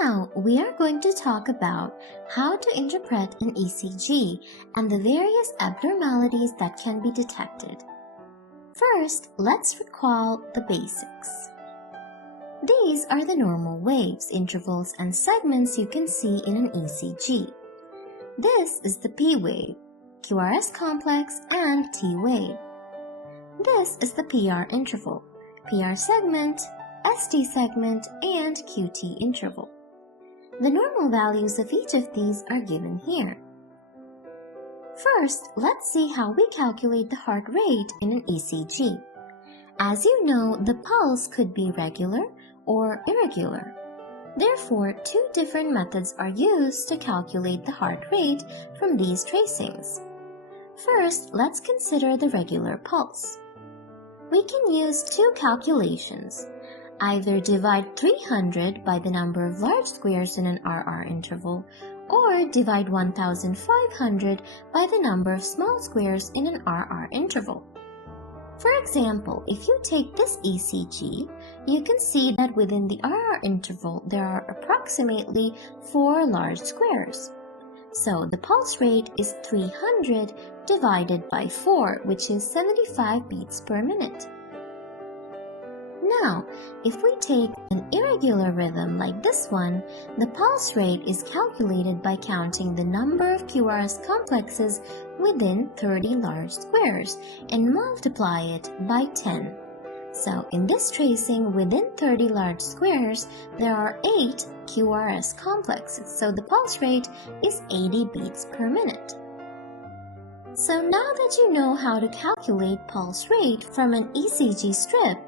Now, we are going to talk about how to interpret an ECG and the various abnormalities that can be detected. First, let's recall the basics. These are the normal waves, intervals, and segments you can see in an ECG. This is the P wave, QRS complex, and T wave. This is the PR interval, PR segment, ST segment, and QT interval. The normal values of each of these are given here. First, let's see how we calculate the heart rate in an ECG. As you know, the pulse could be regular or irregular. Therefore, two different methods are used to calculate the heart rate from these tracings. First, let's consider the regular pulse. We can use two calculations. Either divide 300 by the number of large squares in an RR interval, or divide 1500 by the number of small squares in an RR interval. For example, if you take this ECG, you can see that within the RR interval there are approximately 4 large squares. So the pulse rate is 300 divided by 4, which is 75 beats per minute. Now, if we take an irregular rhythm like this one, the pulse rate is calculated by counting the number of QRS complexes within 30 large squares and multiply it by 10. So in this tracing, within 30 large squares, there are 8 QRS complexes, so the pulse rate is 80 beats per minute. So now that you know how to calculate pulse rate from an ECG strip,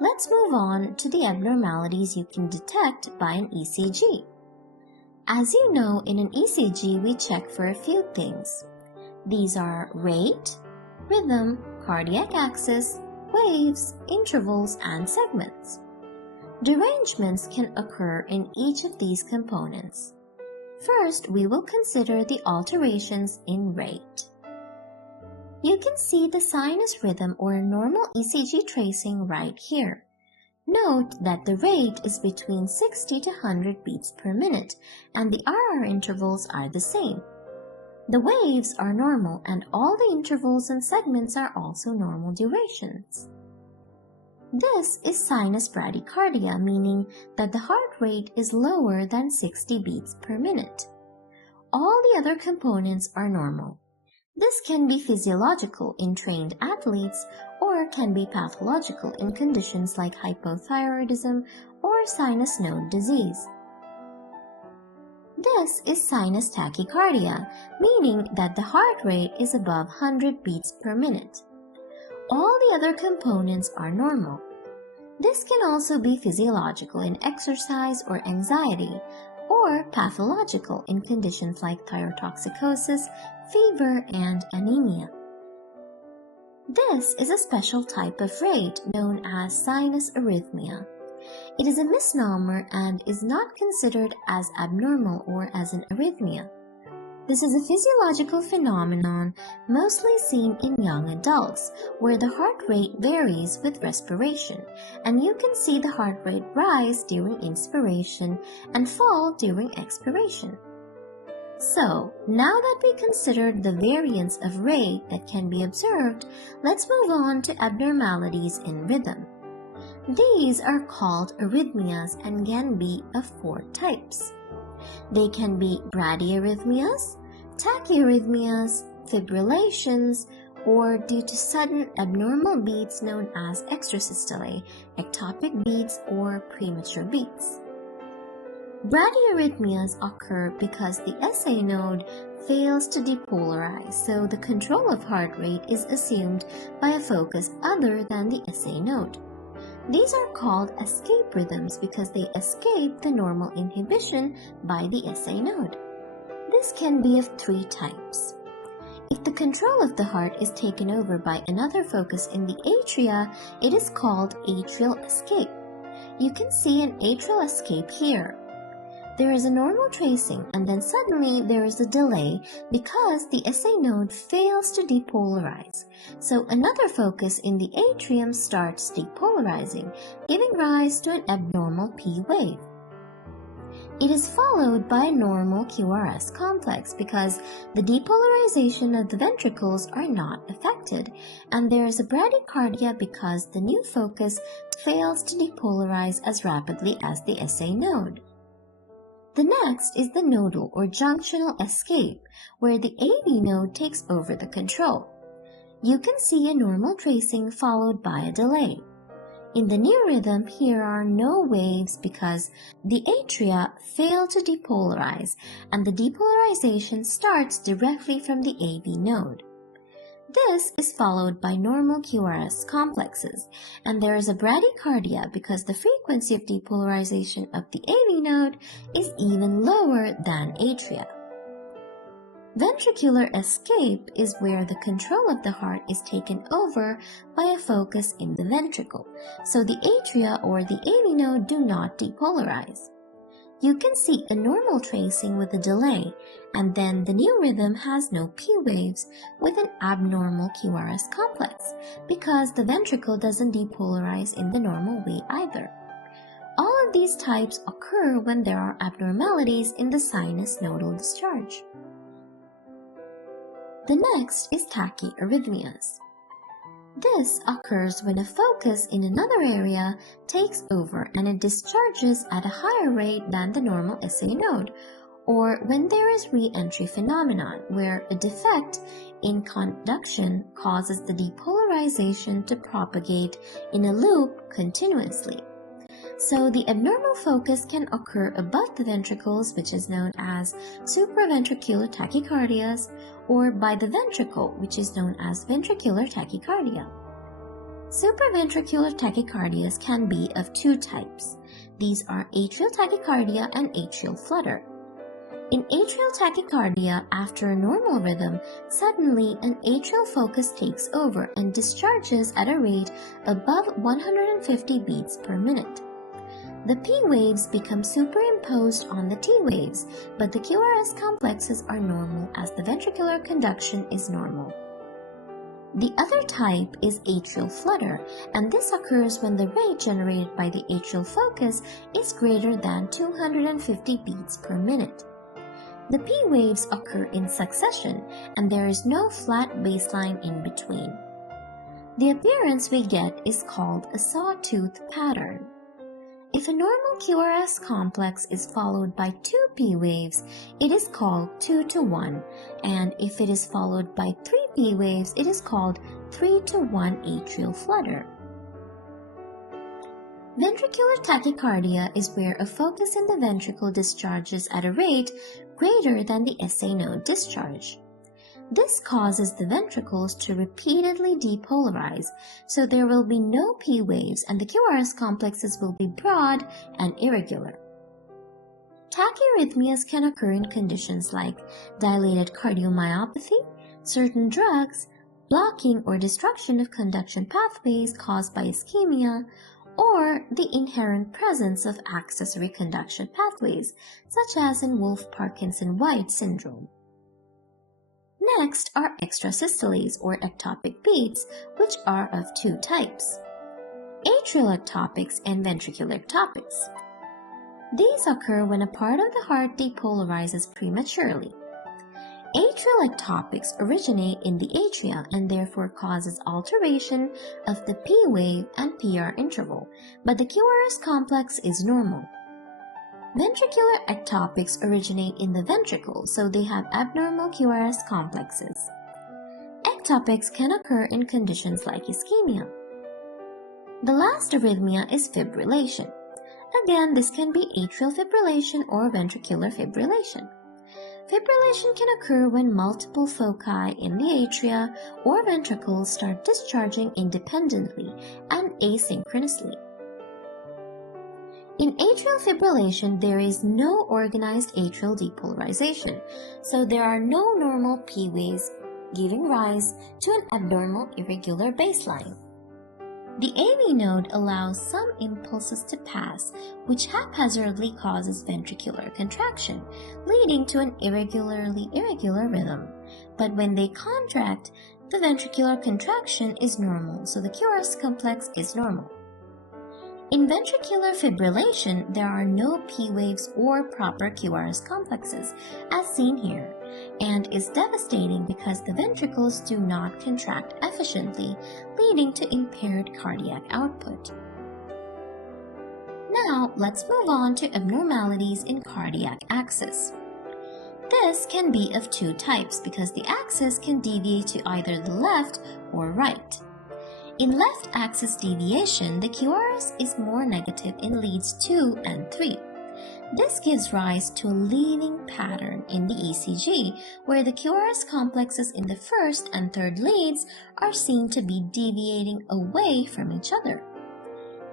let's move on to the abnormalities you can detect by an ECG. As you know, in an ECG, we check for a few things. These are rate, rhythm, cardiac axis, waves, intervals, and segments. Derangements can occur in each of these components. First, we will consider the alterations in rate. You can see the sinus rhythm or normal ECG tracing right here. Note that the rate is between 60 to 100 beats per minute, and the RR intervals are the same. The waves are normal, and all the intervals and segments are also normal durations. This is sinus bradycardia, meaning that the heart rate is lower than 60 beats per minute. All the other components are normal. This can be physiological in trained athletes or can be pathological in conditions like hypothyroidism or sinus node disease. This is sinus tachycardia, meaning that the heart rate is above 100 beats per minute. All the other components are normal. This can also be physiological in exercise or anxiety, or pathological in conditions like thyrotoxicosis, fever, and anemia. This is a special type of rate known as sinus arrhythmia. It is a misnomer and is not considered as abnormal or as an arrhythmia. This is a physiological phenomenon mostly seen in young adults, where the heart rate varies with respiration, and you can see the heart rate rise during inspiration and fall during expiration. So, now that we considered the variance of rate that can be observed, let's move on to abnormalities in rhythm. These are called arrhythmias and can be of 4 types. They can be bradyarrhythmias, tachyarrhythmias, fibrillations, or due to sudden abnormal beats known as extrasystole, ectopic beats, or premature beats. Bradyarrhythmias occur because the SA node fails to depolarize, so the control of heart rate is assumed by a focus other than the SA node. These are called escape rhythms because they escape the normal inhibition by the SA node. This can be of 3 types. If the control of the heart is taken over by another focus in the atria, it is called atrial escape. You can see an atrial escape here. There is a normal tracing, and then suddenly there is a delay because the SA node fails to depolarize. So another focus in the atrium starts depolarizing, giving rise to an abnormal P wave. It is followed by a normal QRS complex because the depolarization of the ventricles are not affected, and there is a bradycardia because the new focus fails to depolarize as rapidly as the SA node. The next is the nodal or junctional escape, where the AV node takes over the control. You can see a normal tracing followed by a delay. In the new rhythm, here are no waves because the atria fail to depolarize, and the depolarization starts directly from the AV node. This is followed by normal QRS complexes, and there is a bradycardia because the frequency of depolarization of the AV node is even lower than atria. Ventricular escape is where the control of the heart is taken over by a focus in the ventricle, so the atria or the AV node do not depolarize. You can see a normal tracing with a delay, and then the new rhythm has no P waves with an abnormal QRS complex because the ventricle doesn't depolarize in the normal way either. All of these types occur when there are abnormalities in the sinus nodal discharge. The next is tachyarrhythmias. This occurs when a focus in another area takes over and it discharges at a higher rate than the normal SA node, or when there is re-entry phenomenon where a defect in conduction causes the depolarization to propagate in a loop continuously. So the abnormal focus can occur above the ventricles, which is known as supraventricular tachycardias, or by the ventricle, which is known as ventricular tachycardia. Supraventricular tachycardias can be of two types. These are atrial tachycardia and atrial flutter. In atrial tachycardia, after a normal rhythm, suddenly an atrial focus takes over and discharges at a rate above 150 beats per minute. The P waves become superimposed on the T waves, but the QRS complexes are normal as the ventricular conduction is normal. The other type is atrial flutter, and this occurs when the rate generated by the atrial focus is greater than 250 beats per minute. The P waves occur in succession, and there is no flat baseline in between. The appearance we get is called a sawtooth pattern. If a normal QRS complex is followed by two P waves, it is called 2-to-1, and if it is followed by three P waves, it is called 3-to-1 atrial flutter. Ventricular tachycardia is where a focus in the ventricle discharges at a rate greater than the SA node discharge. This causes the ventricles to repeatedly depolarize, so there will be no P waves and the QRS complexes will be broad and irregular. Tachyarrhythmias can occur in conditions like dilated cardiomyopathy, certain drugs, blocking or destruction of conduction pathways caused by ischemia, or the inherent presence of accessory conduction pathways, such as in Wolff-Parkinson-White syndrome. Next are extrasystoles or ectopic beats, which are of two types: atrial ectopics and ventricular ectopics. These occur when a part of the heart depolarizes prematurely. Atrial ectopics originate in the atria and therefore causes alteration of the P wave and PR interval, but the QRS complex is normal. Ventricular ectopics originate in the ventricle, so they have abnormal QRS complexes. Ectopics can occur in conditions like ischemia. The last arrhythmia is fibrillation. Again, this can be atrial fibrillation or ventricular fibrillation. Fibrillation can occur when multiple foci in the atria or ventricles start discharging independently and asynchronously. In atrial fibrillation, there is no organized atrial depolarization, so there are no normal P waves, giving rise to an abnormal irregular baseline. The AV node allows some impulses to pass, which haphazardly causes ventricular contraction, leading to an irregular rhythm. But when they contract, the ventricular contraction is normal, so the QRS complex is normal. In ventricular fibrillation, there are no P waves or proper QRS complexes, as seen here, and is devastating because the ventricles do not contract efficiently, leading to impaired cardiac output. Now, let's move on to abnormalities in cardiac axis. This can be of two types because the axis can deviate to either the left or right. In left axis deviation, the QRS is more negative in leads 2 and 3. This gives rise to a leading pattern in the ECG, where the QRS complexes in the first and third leads are seen to be deviating away from each other.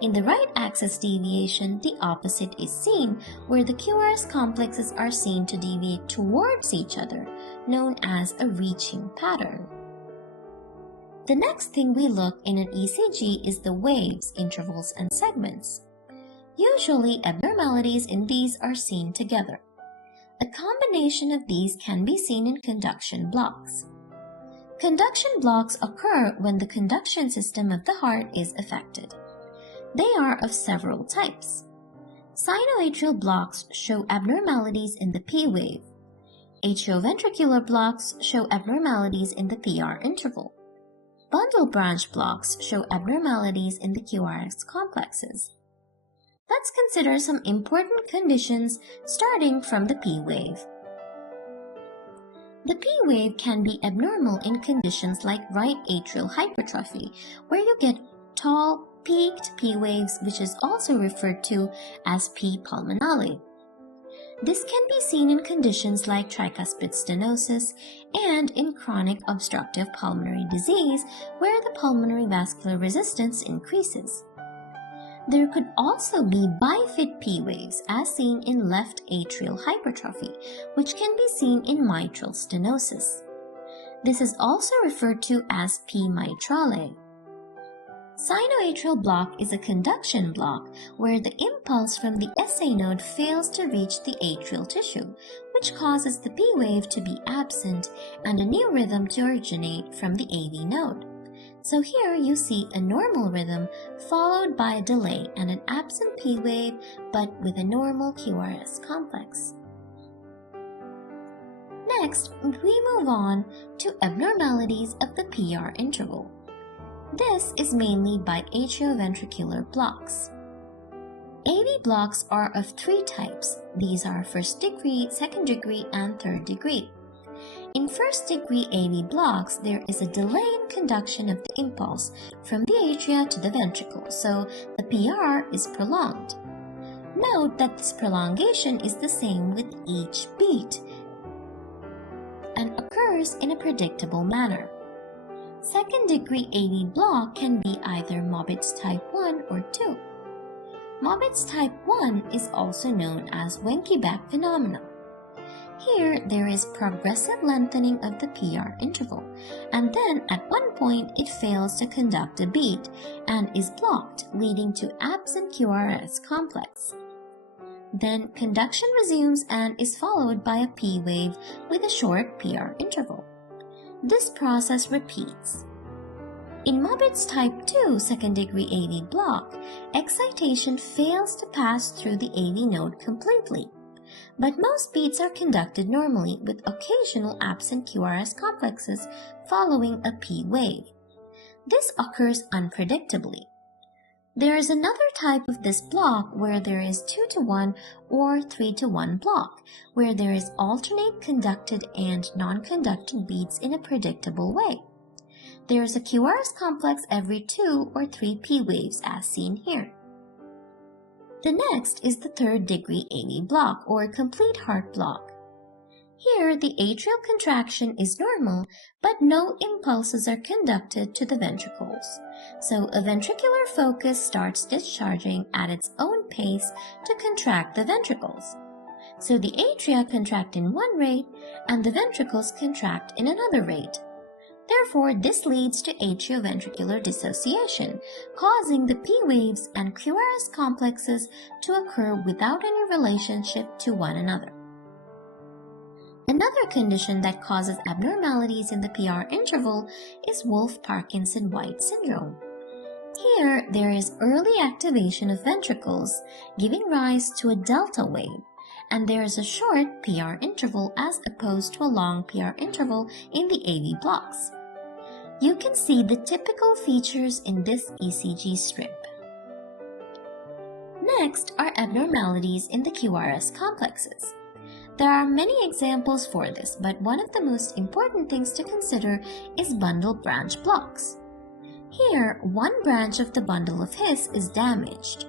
In the right axis deviation, the opposite is seen, where the QRS complexes are seen to deviate towards each other, known as a reaching pattern. The next thing we look in an ECG is the waves, intervals, and segments. Usually, abnormalities in these are seen together. A combination of these can be seen in conduction blocks. Conduction blocks occur when the conduction system of the heart is affected. They are of several types. Sinoatrial blocks show abnormalities in the P wave. Atrioventricular blocks show abnormalities in the PR interval. Bundle branch blocks show abnormalities in the QRS complexes. Let's consider some important conditions starting from the P wave. The P wave can be abnormal in conditions like right atrial hypertrophy, where you get tall, peaked P waves, which is also referred to as P pulmonale. This can be seen in conditions like tricuspid stenosis and in chronic obstructive pulmonary disease, where the pulmonary vascular resistance increases. There could also be bifid P waves, as seen in left atrial hypertrophy, which can be seen in mitral stenosis. This is also referred to as P mitrale. Sinoatrial block is a conduction block where the impulse from the SA node fails to reach the atrial tissue, which causes the P wave to be absent and a new rhythm to originate from the AV node. So here you see a normal rhythm followed by a delay and an absent P wave but with a normal QRS complex. Next, we move on to abnormalities of the PR interval. This is mainly by atrioventricular blocks. AV blocks are of three types. These are first degree, second degree, and third degree. In first degree AV blocks, there is a delay in conduction of the impulse from the atria to the ventricle, so the PR is prolonged. Note that this prolongation is the same with each beat and occurs in a predictable manner. Second degree AV block can be either Mobitz type 1 or 2. Mobitz type 1 is also known as Wenckebach phenomenon. Here, there is progressive lengthening of the PR interval, and then at one point it fails to conduct a beat and is blocked, leading to absent QRS complex. Then conduction resumes and is followed by a P wave with a short PR interval. This process repeats. In Mobitz type 2 second degree AV block, excitation fails to pass through the AV node completely, but most beats are conducted normally with occasional absent QRS complexes following a P wave. This occurs unpredictably. There is another type of this block where there is 2-to-1 or 3-to-1 block, where there is alternate conducted and non-conducted beats in a predictable way. There is a QRS complex every 2 or 3 P waves as seen here. The next is the third degree AV block or complete heart block. Here, the atrial contraction is normal, but no impulses are conducted to the ventricles. So a ventricular focus starts discharging at its own pace to contract the ventricles. So the atria contract in one rate and the ventricles contract in another rate. Therefore, this leads to atrioventricular dissociation, causing the P waves and QRS complexes to occur without any relationship to one another. Another condition that causes abnormalities in the PR interval is Wolff-Parkinson-White syndrome. Here, there is early activation of ventricles, giving rise to a delta wave, and there is a short PR interval as opposed to a long PR interval in the AV blocks. You can see the typical features in this ECG strip. Next are abnormalities in the QRS complexes. There are many examples for this, but one of the most important things to consider is bundle branch blocks. Here, one branch of the bundle of His is damaged.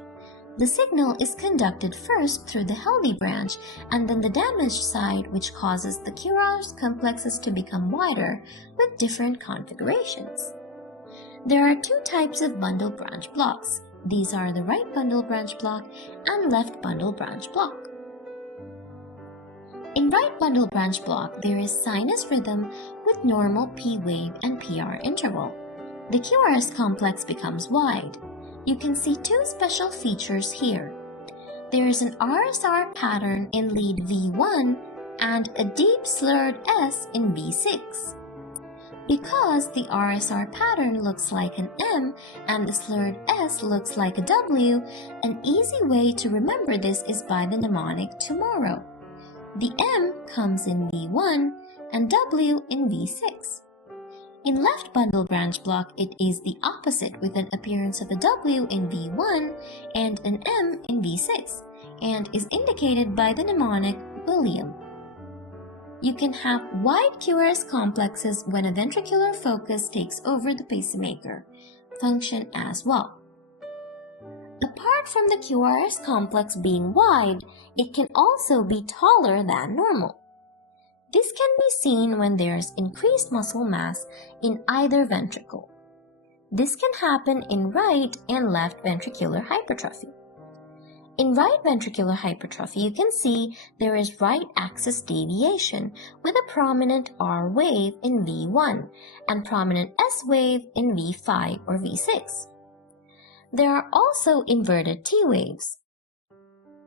The signal is conducted first through the healthy branch and then the damaged side, which causes the QRS complexes to become wider with different configurations. There are two types of bundle branch blocks. These are the right bundle branch block and left bundle branch block. In right bundle branch block, there is sinus rhythm with normal P wave and PR interval. The QRS complex becomes wide. You can see two special features here. There is an RSR pattern in lead V1 and a deep slurred S in V6. Because the RSR pattern looks like an M and the slurred S looks like a W, an easy way to remember this is by the mnemonic tomorrow. The M comes in V1 and W in V6. In left bundle branch block, it is the opposite with an appearance of a W in V1 and an M in V6, and is indicated by the mnemonic William. You can have wide QRS complexes when a ventricular focus takes over the pacemaker function as well. Apart from the QRS complex being wide, it can also be taller than normal. This can be seen when there is increased muscle mass in either ventricle. This can happen in right and left ventricular hypertrophy. In right ventricular hypertrophy, you can see there is right axis deviation with a prominent R wave in V1 and prominent S wave in V5 or V6. There are also inverted T waves.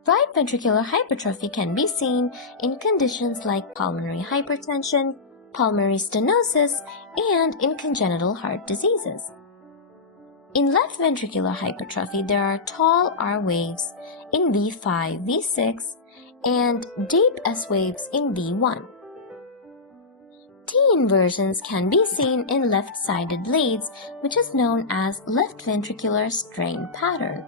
Right ventricular hypertrophy can be seen in conditions like pulmonary hypertension, pulmonary stenosis, and in congenital heart diseases. In left ventricular hypertrophy, there are tall R waves in V5, V6, and deep S waves in V1. T inversions can be seen in left-sided leads, which is known as left ventricular strain pattern.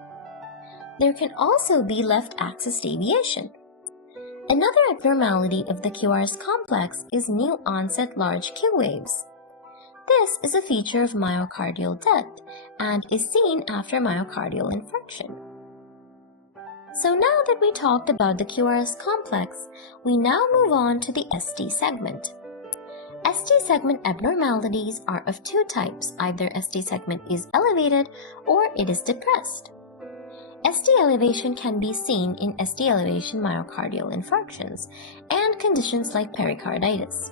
There can also be left axis deviation. Another abnormality of the QRS complex is new onset large Q waves. This is a feature of myocardial death and is seen after myocardial infarction. So now that we talked about the QRS complex, we now move on to the ST segment. ST segment abnormalities are of two types. Either ST segment is elevated or it is depressed. ST elevation can be seen in ST elevation myocardial infarctions and conditions like pericarditis.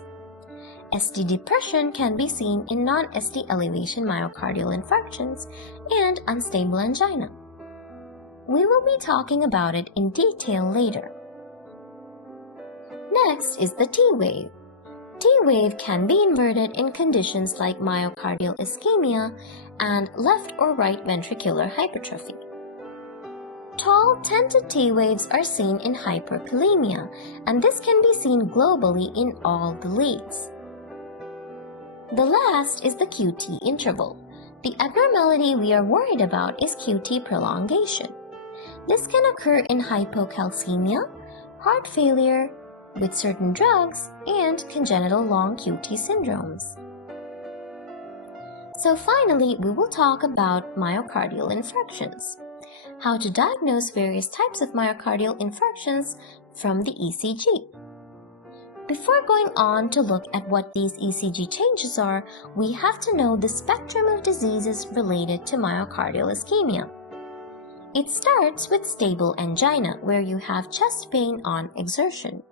ST depression can be seen in non-ST elevation myocardial infarctions and unstable angina. We will be talking about it in detail later. Next is the T wave. T wave can be inverted in conditions like myocardial ischemia and left or right ventricular hypertrophy. Tall tented T waves are seen in hyperkalemia, and this can be seen globally in all the leads. The last is the QT interval. The abnormality we are worried about is QT prolongation. This can occur in hypocalcemia, heart failure, with certain drugs, and congenital long QT syndromes. So finally, we will talk about myocardial infarctions. How to diagnose various types of myocardial infarctions from the ECG. Before going on to look at what these ECG changes are, we have to know the spectrum of diseases related to myocardial ischemia. It starts with stable angina, where you have chest pain on exertion.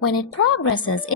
When it progresses, it